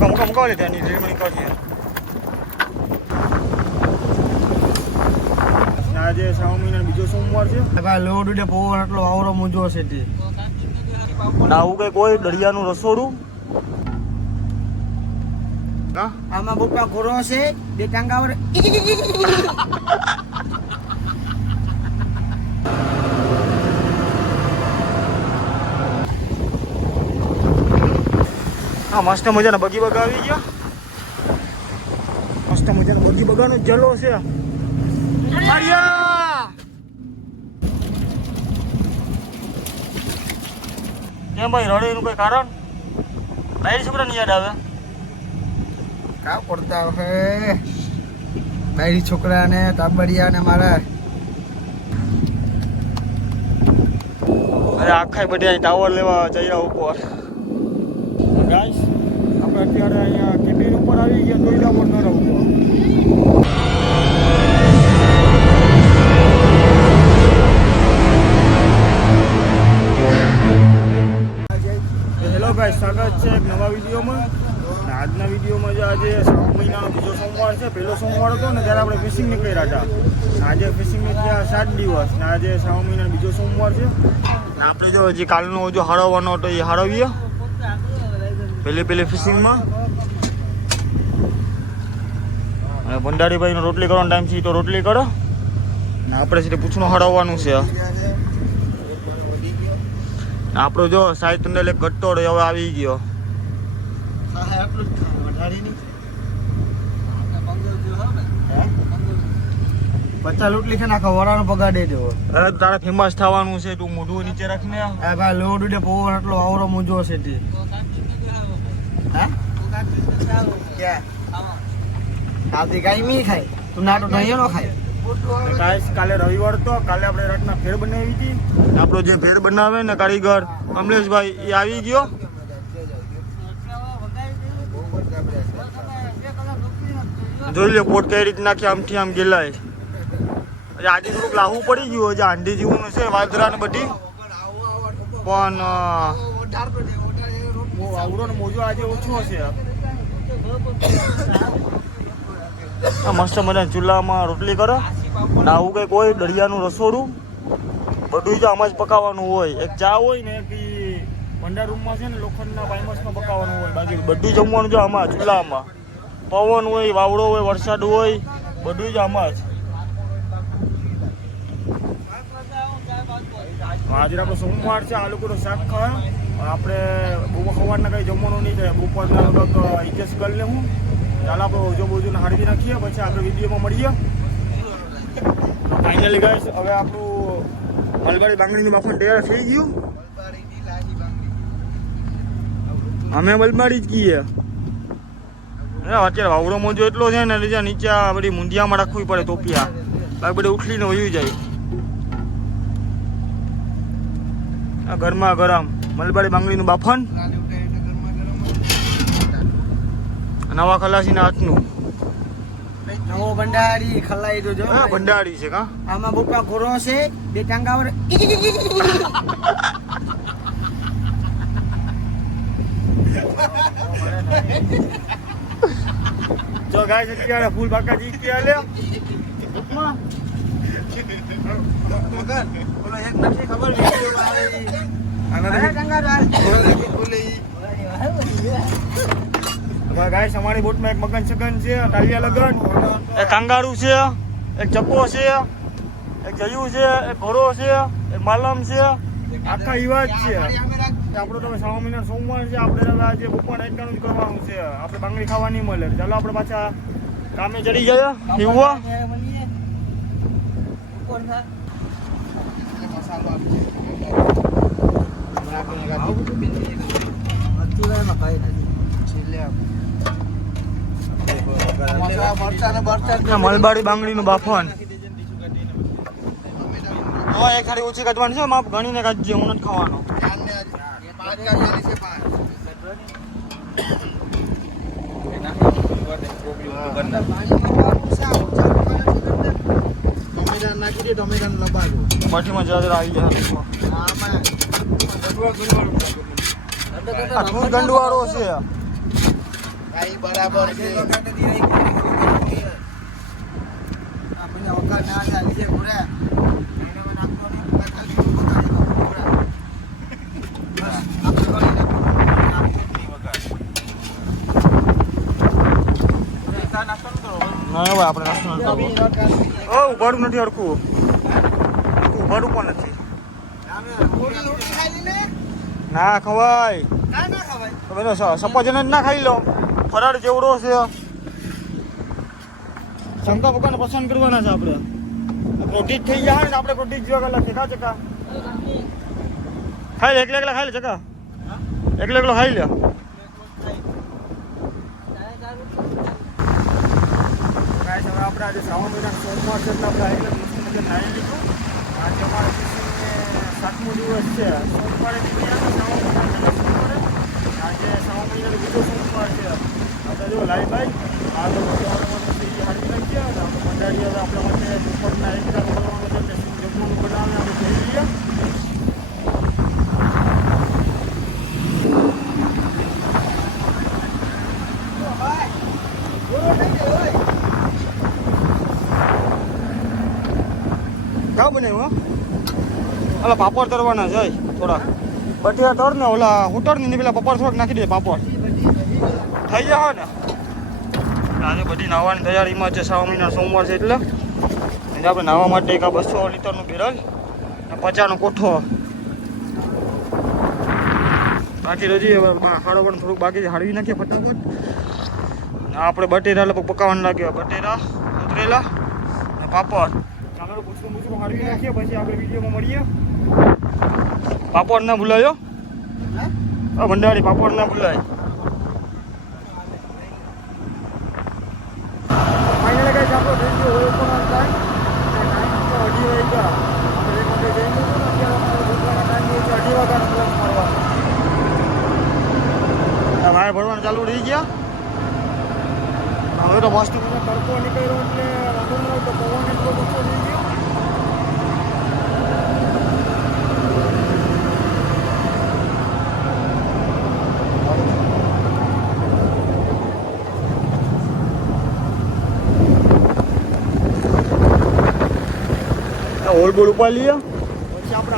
મુકા લે ત્યાંની રેમણી કરીએ. આજે શ્રાવણ મહિનાનો બીજો સોમવાર છે. લોડ ઉડે પવન એટલો આવરો મૂંઝો છે તે આવું કઈ કોઈ દરિયાનું રસોડું આમાં બોપા ઘોરો છે બે ટાંગા વડે હા મસ્ત મજાના બગી બગા આવી ગયા. મસ્ત મજાનો બગી બગાનો જલો છે. કેમ ભાઈ રડે એનું કઈ કારણ? બાયરી છોકરાની યાદ આવે? કા પડતા હે બાયરી છોકરા ને તાબડિયા ને મારા અરે આખા બધા ટાવર લેવા જઈ ઉપર. ગાઈસ આપણે અત્યારે અહીંયા કેબિન ઉપર આવી ગયા. જોઈ લો ન રહું હેલો ગાઈસ, સ્વાગત છે એક નવા વિડીયોમાં. આજના વિડીયોમાં જે આજે શ્રાવણ મહિનાનો બીજો સોમવાર છે. પહેલો સોમવાર હતો ને ત્યારે આપણે ફિશિંગ નીકળ્યા હતા. આજે ફિશિંગને ત્યાં 7 દિવસ ને આજે શ્રાવણ મહિનાનો બીજો સોમવાર છે. આપણે જો હજી કાલનો જો હળવવાનો હતો એ હળવીએ પહેલી ફિશિંગમાં. અને ભંડારીભાઈનો રોટલી કરવાનો ટાઈમ છે તો રોટલી કરો ને આપણે સીધે પૂછનું હળવવાનું છે. આપણો જો સાઈ તંડલ એક ગટ્ટોડ હવે આવી ગયો. પચાસ લૂટલી છે નાખો વરાનો પગાર દે દેવો. અરે તારે ફેમસ થવાનું છે, તું મોઢું નીચે રાખને. ભાઈ લોડ ઉડે પવન એટલો આવરો મૂંઝો છે તે આવતી કાંઈ મી ખાય તું નાટો નહીં નો ખાય. કાલે રવિવાર તો કાલે આપણે રાતના ફેર બનાવી હતી. આપણો જે ફેર બનાવે ને કારીગર કમલેશભાઈ એ આવી ગયો. જોઈ લે પોટ કઈ રીતે નાખી આમથી આમ ગેલાય. આજે થોડુંક લાહવું પડી ગયું હજી આંડી જેવું છે વાદરા ને બધી પણ આવડો ને મોજો આજે ઓછો હશે. મસ્ત મજા ચૂલામાં રોટલી કરો ને આવું કઈ કોઈ દરિયાનું રસોડું બધું જ આમાં જ પકાવવાનું હોય. એક ચા હોય ને એક ભંડાર રૂમમાં છે ને લોખંડના પાઇમસમાં પકાવવાનું હોય. બાકી બધું જમવાનું જો આમાં ચૂલામાં. પવન હોય, વાવડો હોય, વરસાદ હોય, બધું જ આમાં જ. આજે આપણો સોમવાર છે. આ લોકોનો શાક ખાવા આપણે બહુ સવારના કંઈ જમવાનું નહીં થાય. બપોરના લગભગ એડજસ્ટ કરી લેવું. ચાલો આપણે ઓજો બોજોને હાડવી નાખીએ પછી આપણે વિડીયોમાં મળીએ. ફાઇનલી ગાઈસ હવે આપણું મલબારી બાંગડીનું બાફણ તૈયાર થઈ ગયું. અમે મલબારી જ કહીએ. અત્યારે વાવડો મોજો એટલો છે ને એટલે નીચે બધી મુંડિયામાં રાખવી પડે ટોપિયા. બાકી બધે ઉઠલીને વયું જાય. આ ગરમા ગરમ મલબારી બાંગડીનું બાફણ નવા ખલાસીના હાથનું નવો ભંડારી ખલાઈ દો જો. ભંડારી છે કા આમાં બોપા ઘોરો છે બે ટાંગા વડે જો ગાય અત્યારે ફૂલ બાકાજી કે આલે એક નથી ખબર ગાય અમારી બોટમાં એક મગન સગન છે, ટાલિયા લગન, એક કાંગારું છે, એક ચપ્પો છે, એક જયું છે, એક ઘોડો છે, એક માલમ છે. આખા ઈવા જ છે. આપણો તમે શ્રાવણ મહિના સોમવાર છે. આપણે હવે આજે બપોર નાઈટનું જ કરવાનું છે. આપણે બાંગડી ખાવા નહીં મળે. ચાલો આપણે પાછા કામે ચડી ગયા. એવું મલબારી બાંગડીનું બાફન એક ખાલી ઓછી કાઢવાની છે. માપ ગણીને કાઢજે, હું નથી ખાવાનો. પાઠીમાં જરા આવી જાય. ગંડવાળો છે. બરાબર છે. આપણે વખત ના ચાલી છે ઘોડા ના હવે આપણે નાસ્તો નથી કરવો. ઉભાડું નથી હરખું ઉભાડું પણ નથી. ના ખવાય તમે તો સફરજન જ ના ખાઈ લો. ફરાળ જેવડો છે. શંકા પકાને પસંદ કરવાના છે આપણે. પ્રોટીન થઈ જાય ને આપણે પ્રોટીન જેવા કલાક છે કા ચકા ખાઈ લે એકલા ખાઈ લે ચકા એકલો ખાઈ લે. હવે આપણે આજે શ્રાવણ મહિના સોમવાર છે એટલે આપણે આવી લીધું. આજે અમારે 7મો દિવસ છે. સોમવારે નીકળ્યા શ્રાવણ મહિના સોમવારે. આજે શ્રાવણ મહિનાનો બીજો સોમવાર છે. આપણે જો લાઈવ ભાઈ આ તો હાડી નાખીએ અને આપણે મંડાળી હવે આપણા માટે ઉપરના એક કરવાનું છે એટલે જમવાનું બનાવે આપણે જઈ લઈએ. ક્યાં બનાવ્યું ઓલા પાપડ તરવાના છે થોડા બટિયા તર ને ઓલા હુટર ને પેલા પાપડ થોડાક નાખી દે પાપડ થઈ જાય ને. આજે બધી નાહવાની તૈયારીમાં છે. શ્રાવણ મહિના સોમવાર છે એટલે આપણે નાહવા માટે એક 200 લીટરનું બેરલ અને 50નો કોઠો બાકી રજી હાડો પણ થોડુંક બાકી છે. હાડવી નાખીએ ફટાફટ. આપણે બટેરા લગભગ પકાવવાનું લાગ્યો. બટેરા ઉતરેલા અને પાપડ ચાલો પૂછતું હાડવી નાખીએ પછી આપણે વિડીયોમાં મળીએ. પાપડ ના ભૂલાયો ભંડારી પાપડ ના ભૂલાય. ફાઇનલ કઈ આપણો થઈ ગયો હોય પણ ટાઈમ 2:30 વાગ્યા. આપણે એક વાગે જઈને અત્યારે અમારે ભૂખવાનો ટાઈમ છે 2:30 વાગ્યાનો પ્લાન મારવાનો. ભાઈ ભરવાનું ચાલુ રહી ગયા. હવે તો મસ્ત મને તડકો નીકળ્યો એટલે વાંધો ન હોય તો પવન એટલો ઓછો થઈ ગયો. હોલ બોલ ઉપાડી લઈએ પછી આપણે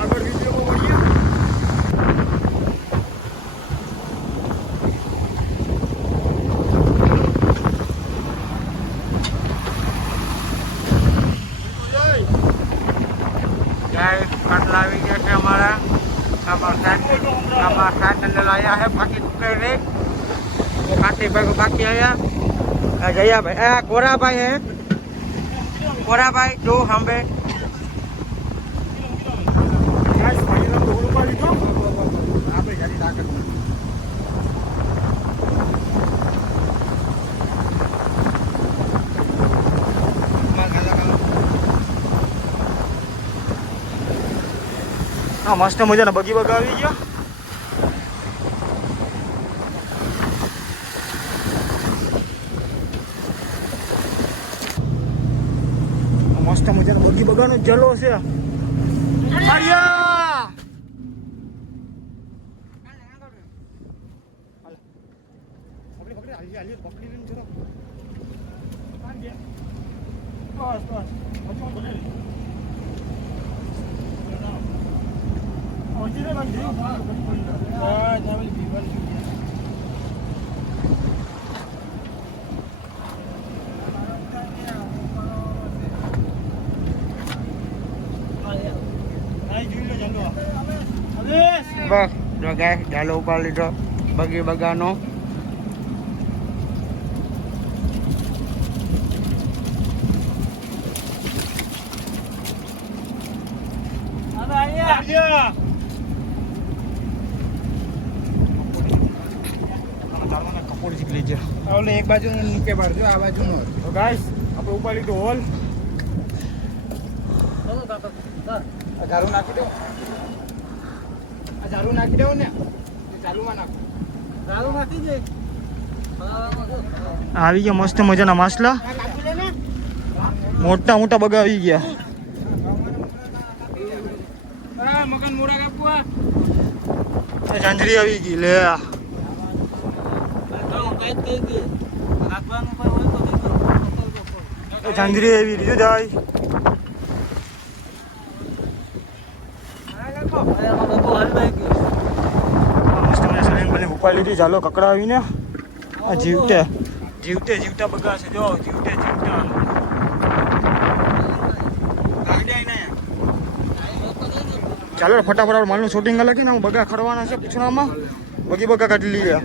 આગળ વિડીયોમાં મળીએ. આવી ગયા છે અમારા સાત લાયા છે બાકી દુકાને કાંઠી ભાઈ બાકી આવ્યા જયાભાઈ આ ગોરાભાઈ હે ગોરાભાઈ જો સાંભે મસ્ત મજાના બગી બગા આવી ગયા. મસ્ત મજાનો બગી બગાનો જલો છે. બસ જો ગાય ડાલો ઉપાડી લીધો બગી બગાનો. એક બાજુ નીચે પાડજો આ બાજુ નો. ગાઈસ આપણે ઉપાડી લીધો હોલ. ઝાડુ નાખી દો ઝાડુ નાખી દો ને ચાલુમાં નાખો ઝાડુ નાખી દે. આવી ગયા મસ્ત મજાના માસલા. મોટા મોટા બગા આવી ગયા. મકાન મોડા કાપવા ઝાંઝરી આવી ગઈ લે. ચાંદરી એવી રીજો જાય ઉપાડી લીધી. ચાલો કકડા આવીને જીવતે જીવતા બગાડશે. જો જીવતે જીવતા ચાલો ફટાફટ માલનું શૂટિંગ લખીને હું બગા ખડવાના છે પૂછવામાં બગા કાઢી લઈએ.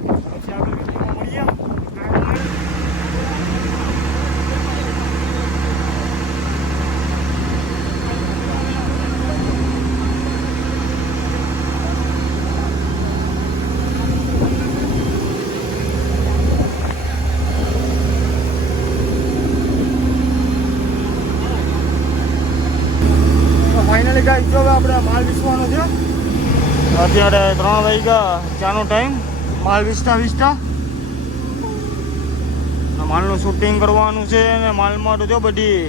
ફાઇનલી ગાઈસ જો આપણે માલ વિસવાનો છે. અત્યારે 3 વાગ્યા ચાનો ટાઈમ. માલ વિસતા માલનું શૂટિંગ કરવાનું છે ને માલમાં તો જો બધી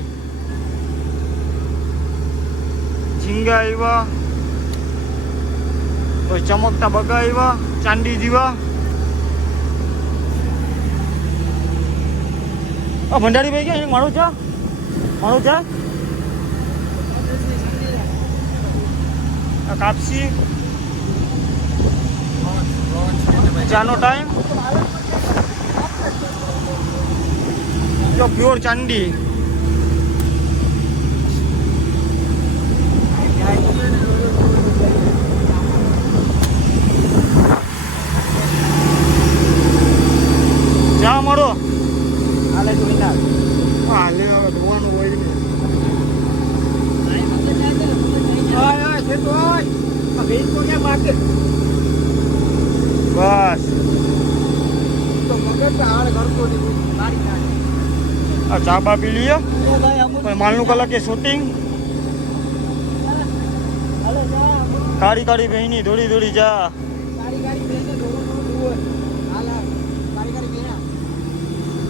ઝીંગા આવ્યા, કોઈ ચમકતા બગા આવ્યા, ચાંદી જીવા. ભંડારી ભાઈ ક્યાં મારું છે કાપસી ચાનો ટાઈમ. જો પ્યોર ચાંદી ચા મળો હાલે હવે ધોવાનું હોય ને. બસ આ ચા બા પી લઈએ. માલનું કલાક કે શૂટિંગ કાળી બહેની દોડી જા.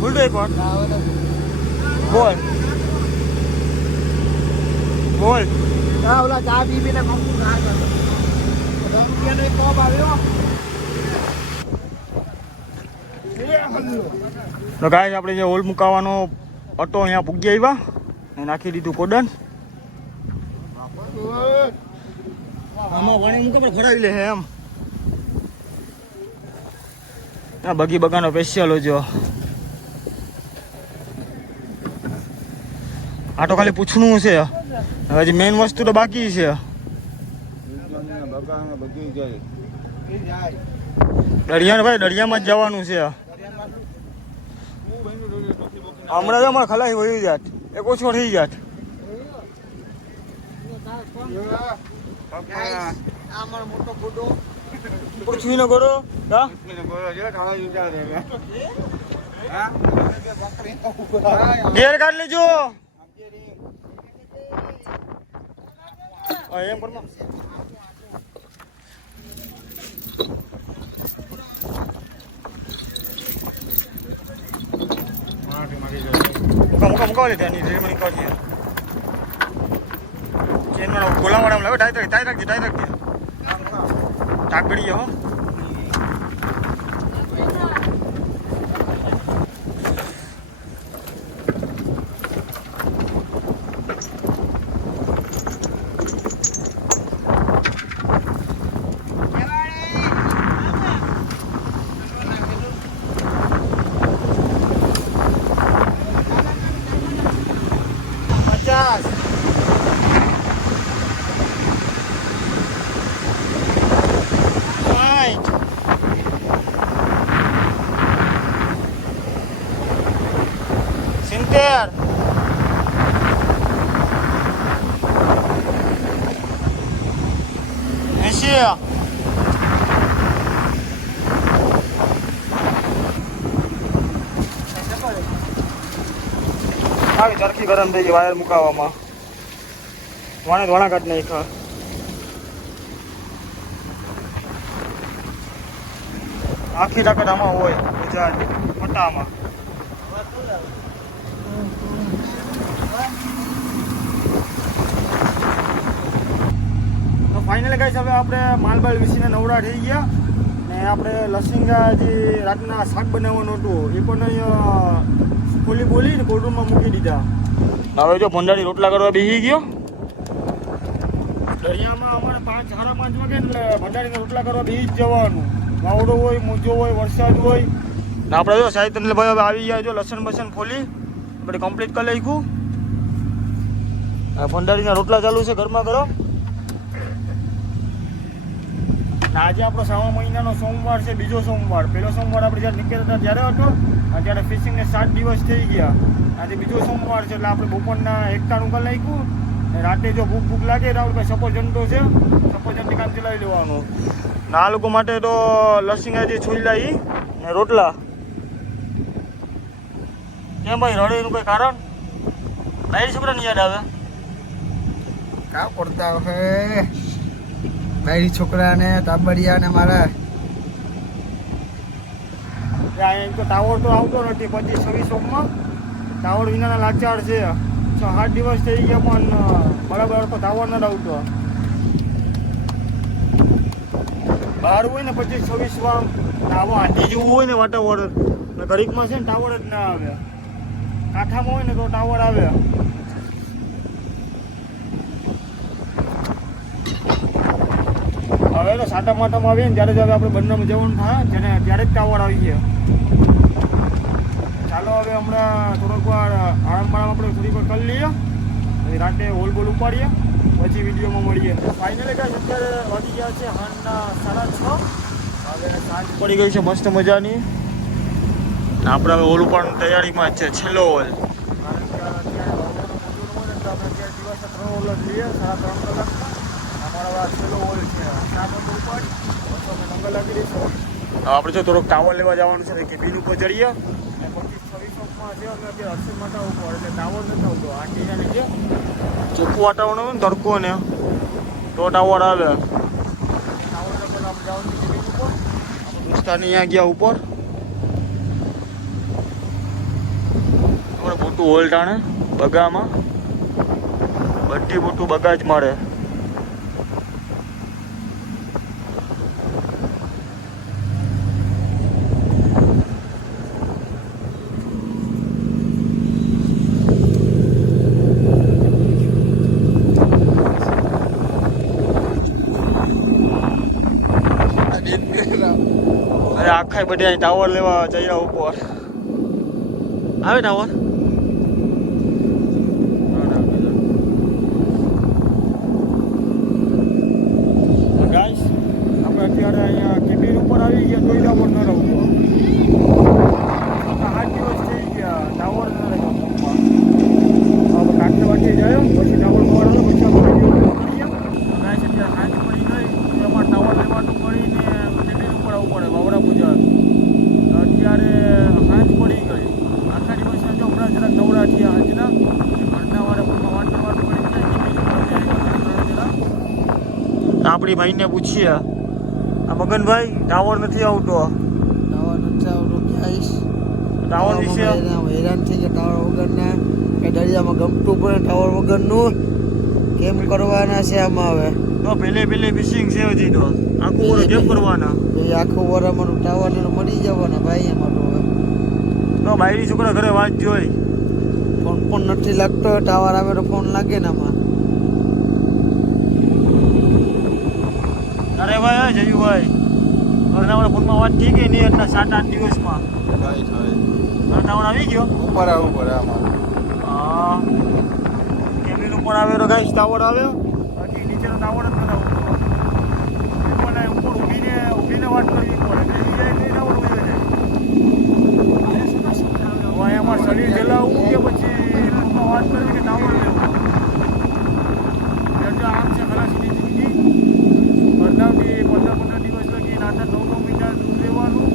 બોલ એક વાર બોલ ઓલા ચા પીને તો ગાઈસ આપણે જે હોલ મુકાવાનો ઓટો અહીંયા પૂગી આવ્યા ને નાખી દીધું કોડન. આમાં વણી મૂકે પણ ખડાવી લે એમ. આ બગી બગાનો સ્પેશિયલ જો આ તો ખાલી પૂછવું છે. હજી મેઇન વસ્તુ તો બાકી છે. દરિયા ભાઈ દરિયામાં જ જવાનું છે. હમણાં તો અમારે ખલાઈ વહી જાત એક ઓછો થઈ જાત. પૂછવી ન કરો ઘેર કાઢ લેજો. એમ કરમાં મુકા લે ત્યાંની રેમણી કાઢીએ. ચેનનો ગોલાવાળા લાવે ટાઈ રાખજે ટાકડીએ હો. Sinter. Mesya. આવી ચરખી ગરમ થઈ ગઈ વાયર મુકાવવામાં. વાણા કાઢ નાખ્યા. આખી તાકાત આમાં હોય ગુજરાત પટ્ટામાં. તો ફાઇનલી ગાઈસ હવે આપણે માલબાલ વિસીને નવરા થઈ ગયા ને અને આપણે લસિંગા જે રાતના શાક બનાવવાનું હતું એ પણ અહીં ખોલી બોલીને કોલ્ડરૂમમાં મૂકી દીધા. હવે જો ભંડારી રોટલા કરવા બેસી ગયો. દરિયામાં અમારે 5:30 વાગે એટલે ભંડારીને રોટલા કરવા બેસી જ જવાનું. વાવડો હોય, મોજો હોય, વરસાદ હોય ને આપણે જો સાહિત્ય એટલે ભાઈ હવે આવી ગયા. જો લસણ બસણ ફોલી આપણે કમ્પ્લીટ કરી લખ્યું. ભંડારીના રોટલા ચાલુ છે ગરમા ગરમ. આજે આપણો શ્રાવણ મહિનાનો સોમવાર છે, બીજો સોમવાર. પહેલો સોમવાર આપણે જ્યારે નીકળ્યા હતા ત્યારે હતો અને ત્યારે ફિશિંગને 7 દિવસ થઈ ગયા. આજે બીજો સોમવાર છે એટલે આપણે બપોરના 1 કરી નાખ્યું. રાતે જો ભૂખ લાગે તો આપણે સફરજંટો છે, સફરજંટી કામ ચલાવી લેવાનું. ને આ લોકો માટે તો લસિંગાજી છોઈલા ઈ ને રોટલા. કેમ ભાઈ રડે એનું કંઈ કારણ? બાયરી છોકરાની યાદ આવે? કા પડતા હે બાયરી છોકરાને તાબડિયા ને મારા અહીંયા તો ટાવર તો આવતો નથી. 25-26 શોપમાં ટાવર વિનાના લાચાર છે. 6-8 દિવસ થઈ ગયા પણ બરાબર તો ટાવર નથી આવતો. બહાર હોય ને 25-26માં આવો આંધી જેવું હોય ને વાતાવરણ ઘડીકમાં છે ને ટાવર જ ના આવે. કાંઠામાં હોય ને તો ટાવર આવે. હવે તો સાટા માટામાં આવીએ ને ત્યારે જ હવે આપણે બંનેમાં જવાનું થાય ત્યારે જ ટાવર આવી ગયા. ચાલો હવે હમણાં થોડોક વાર આરામ આપણે થોડીક વાર કરી લઈએ. પછી રાતે હોલ બોલ ઉપાડીએ પછી વિડીયોમાં મળીએ. ફાઇનલી ગાઈસ અત્યારે વાગી ગયા છે સાંજના 6:30. હવે સાંજ પડી ગઈ છે મસ્ત મજાની. આપણે હવે હોલ ઉપાડવાની તૈયારીમાં જ છે. છેલ્લો હોલ કારણ કે અત્યારે આપણે દિવસે 3 હોલ જ લઈએ 3.5 કલાકમાં. અમારો આ છેલ્લો હોલ છે. 7 હોલ ઉપાડી પછી અમે નંબર લાગી દઈશું. આપણે જો થોડોક ટાવર લેવા જવાનું છે કે બીન ઉપર ચડીએ. 25-26 શોપમાં છે અમે અત્યારે હર્ષદ માતા ઉપર એટલે ટાવર નથી આવતો. આંટીના લીધે ચોખ્ખું વાતાવરણ હોય ને તડકો ને તો ટાવર આવે. ટાવર પહેલાં આપણે જવાનું છે બીન ઉપર. આપણે દોસ્તાની અહીંયા ગયા ઉપર. આપણે મોટું હોલ ટાણે બગામાં બધી મોટું બગા જ મારે. અરે આખા બધા ટાવર લેવા જઈ રહ્યા ઉપર. આવે ટાવર ગાઈસ આપણે અત્યારે અહીંયા કેબિન ઉપર આવી ગયા. તોય ટાવર ન રહું 8 દિવસ થઈ ગયા ટાવર ન રહ્યો. હવે કાઠિયાવાડી જાય પછી ટાવર મળે પછી આપણે વિડીયો કરીએ. ગાઈસ અત્યારે સાંજ પડી ગઈ તો એમાં ટાવર લેવાનું કરીને કેબિન ઉપર આવવું પડે વાવડા બજાર. અત્યારે સાંજ પડી ગઈ. આખા દિવસ જો હમણાં જરાક નવરા થયા હાજના ઘરના વાળા પૂરમાં વાટ કરવાનું પડી જાય. આપણી ભાઈને પૂછીએ આ મગનભાઈ ટાવર નથી આવતો. ટાવર નથી આવતો ગાઈસ. ટાવર વિશે હેરાન થઈ ગયા ટાવર વગરના. એ દરિયામાં ગમતું પડે ટાવર વગરનું. કેમ કરવાના છે આમાં હવે? તો પહેલે ફિશિંગ છે હજી તો આખું ઓર જેમ કરવાના. એ આખું વરામાં ટાવર ને મળી જવાના ભાઈ એમાં તો હવે. તો બાયરી છોકરા ઘરે વાત જોઈ. ફોન નથી લાગતો. ટાવર આવે તો ફોન લાગે ને આમાં. અરે ભાઈ જયુભાઈ ઘરના વાળા ફોનમાં વાત થઈ ગઈ નહીં એટલા 7-8 દિવસમાં. ટાવર આવી ગયો ઉપર આવવું પડે આમાં. હા કેબિન ઉપર આવ્યો તો ગાઈસ ટાવર આવ્યો. બાકી નીચેનો ટાવર જ નથી આવતો. મને ઉપર ઊભીને વાત કરવી પડે. ટાવર ઉભી જાય. હવે એમાં શરીર જલાવવું કે પછી ફોનમાં વાત કરવી કે ટાવર લેવું. એટલે આમ છે ખલાસીની જિંદગી. બદલાવથી 15-15 દિવસ લગી 8-9 મહિના દૂર રહેવાનું.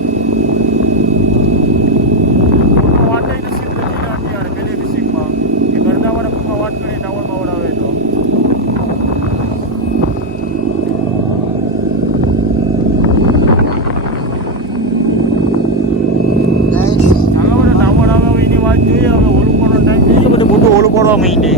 વાત નસીબ નથી અત્યારે પહેલી ફિશિંગમાં કે ઘરના વાળા ફોનમાં વાત કરી ટાવરમાં વડાવે તો. ચાલો ટાવર આવે એની વાત જોઈએ. હવે ઓલું પડવાનો ટાઈમ થઈ ગયો બધું મોટું ઓલું પડવા માંડે.